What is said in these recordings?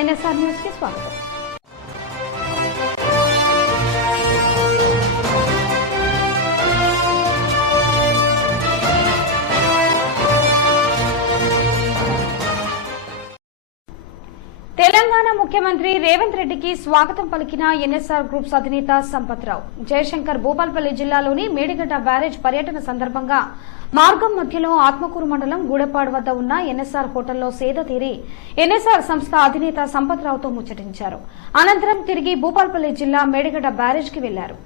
NSR news కి స్వాగతం. తెలంగాణ ముఖ్యమంత్రి రేవంత్ రెడ్డికి స్వాగతం పలికిన ఎన్ఎస్ఆర్ గ్రూప్స్ అధినేత సంపత్రావు జయశంకర్ భూపాల్పల్లి జిల్లాలోని మేడిగడ్డ బ్యారేజ్ పర్యటన సందర్భంగా మార్గం మధ్యలో ఆత్మకూరు మండలం గూడపాడు వద్ద ఉన్న ఎన్ఎస్ఆర్ హోటల్లో సేద తీరి ఎన్ఎస్ఆర్ సంస్థ అధినేత సంపత్రావుతో ముచ్చటించారు. అనంతరం తిరిగి భూపాల్పల్లి జిల్లా మేడిగడ్డ బ్యారేజ్ కి వెళ్లారు.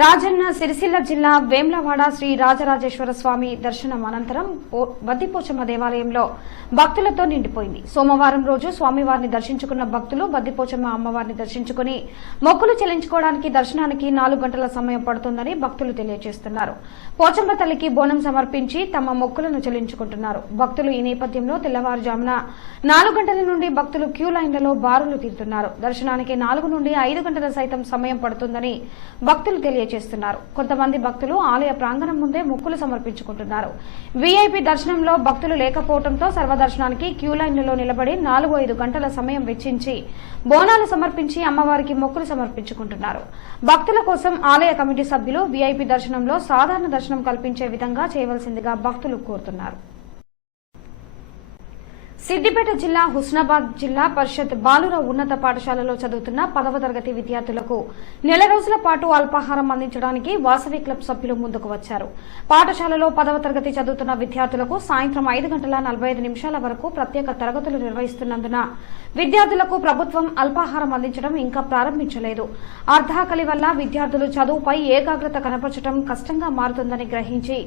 రాజన్న సిరిసిల్ల జిల్లా వేమ్లవాడ శ్రీ రాజరాజేశ్వర స్వామి దర్శనం అనంతరం బద్దిపోచమ్మ దేవాలయంలో భక్తులతో నిండిపోయింది. సోమవారం రోజు స్వామివారిని దర్శించుకున్న భక్తులు బద్దిపోచమ్మ అమ్మవారిని దర్శించుకుని మొక్కులు చెల్లించుకోవడానికి దర్శనానికి 4 గంటల సమయం పడుతుందని భక్తులు తెలియజేస్తున్నారు. పోచమ్మ తల్లికి బోనం సమర్పించి తమ మొక్కులను చెల్లించుకుంటున్నారు. భక్తులు ఈ నేపథ్యంలో తెల్లవారుజామున 4 గంటల నుండి భక్తులు క్యూ లైన్లలో బారులు తీరుతున్నారు. దర్శనానికి 4 నుండి 5 గంటల సైతం సమయం పడుతుందని భక్తులు తెలియజేస్తున్నారు. కొంతమంది భక్తులు ఆలయ ప్రాంగణం ముందే మొక్కులు సమర్పించుకుంటున్నారు. వీఐపీ దర్శనంలో భక్తులు లేకపోవడంతో సర్వదర్శనానికి క్యూ లైన్లలో నిలబడి 4-5 గంటల సమయం వెచ్చించి బోనాలు సమర్పించి అమ్మవారికి మొక్కులు సమర్పించుకుంటున్నారు. భక్తుల కోసం ఆలయ కమిటీ సభ్యులు వీఐపీ దర్శనంలో సాధారణ దర్శనం కల్పించే విధంగా చేయవలసిందిగా భక్తులు కోరుతున్నారు. సిద్దిపేట జిల్లా హుస్నాబాద్ జిల్లా పరిషత్ బాలుర ఉన్నత పాఠశాలలో చదువుతున్న 10వ తరగతి విద్యార్థులకు నెల రోజుల పాటు అల్పాహారం అందించడానికి వాసవి క్లబ్ సభ్యులు ముందుకు వచ్చారు. పాఠశాలలో 10వ తరగతి చదువుతున్న విద్యార్థులకు సాయంత్రం 5 గంటల 45 నిమిషాల వరకు ప్రత్యేక తరగతులు నిర్వహిస్తున్నందున విద్యార్థులకు ప్రభుత్వం అల్పాహారం అందించడం ఇంకా ప్రారంభించలేదు. అర్ధాకలి వల్ల విద్యార్థులు చదువుపై ఏకాగ్రత కనపరచడం కష్టంగా మారుతుందని గ్రహించి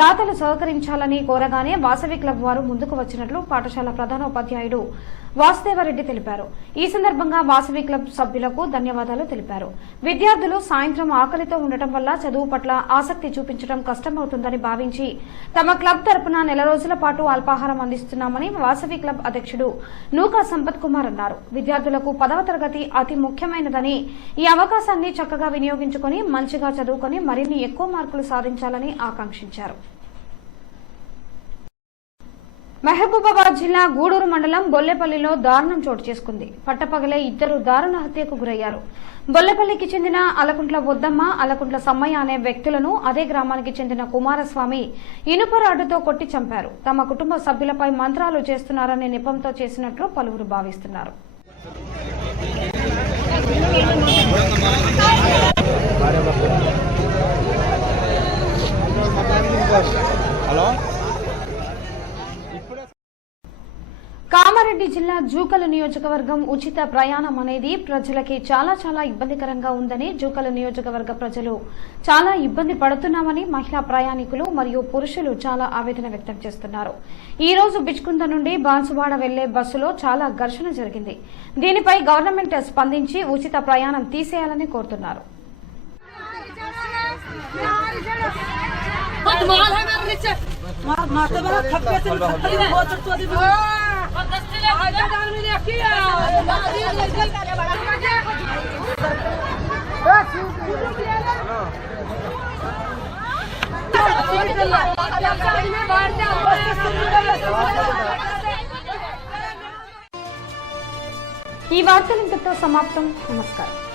దాతలు సహకరించాలని కోరగానే వాసవి క్లబ్ వారు ముందుకు వచ్చినట్లు పాఠశాల ప్రధానోపాధ్యాయుడు వాసుదేవరెడ్డి తెలిపారు. ఈ సందర్భంగా వాసవి క్లబ్ సభ్యులకు ధన్యవాదాలు తెలిపారు. విద్యార్థులు సాయంత్రం ఆకలితో ఉండటం వల్ల చదువు పట్ల ఆసక్తి చూపించడం కష్టమవుతుందని భావించి తమ క్లబ్ తరపున నెల రోజుల పాటు అల్పాహారం అందిస్తున్నామని వాసవి క్లబ్ అధ్యక్షుడు నూకా సంపత్ కుమార్ అన్నారు. విద్యార్థులకు 10వ తరగతి అతి ముఖ్యమైనదని ఈ అవకాశాన్ని చక్కగా వినియోగించుకుని మంచిగా చదువుకుని మరిన్ని ఎక్కువ మార్కులు సాధించాలని ఆకాంక్షించారు. మహబూబాబాద్ జిల్లా గూడూరు మండలం బొల్లెపల్లిలో దారుణం చోటు చేసుకుంది. పట్టపగలే 2 దారుణ హత్యకు గురయ్యారు. బొల్లెపల్లికి చెందిన అలకుంట్ల వద్దమ్మ, అలకుంట్ల సమ్మయ్య అనే వ్యక్తులను అదే గ్రామానికి చెందిన కుమారస్వామి ఇనుప రాడ్డుతో కొట్టి చంపారు. తమ కుటుంబ సభ్యులపై మంత్రాలు చేస్తున్నారనే నెపంతో చేసినట్లు పలువురు భావిస్తున్నారు. కామారెడ్డి జిల్లా జూకల నియోజకవర్గం ఉచిత ప్రయాణం అనేది ప్రజలకి చాలా ఇబ్బందికరంగా ఉందని జూకల నియోజకవర్గ ప్రజలు చాలా ఇబ్బంది పడుతున్నామని మహిళా ప్రయాణికులు మరియు పురుషులు చాలా ఆవేదన వ్యక్తం చేస్తున్నారు. ఈ రోజు బిచ్కుంద నుండి బాన్సువాడ వెళ్లే బస్సులో చాలా ఘర్షణ జరిగింది. దీనిపై గవర్నమెంట్ స్పందించి ఉచిత ప్రయాణం తీసేయాలని కోరుతున్నారు. ఈ వార్తలు ఇంతటితో సమాప్తం. నమస్కారం.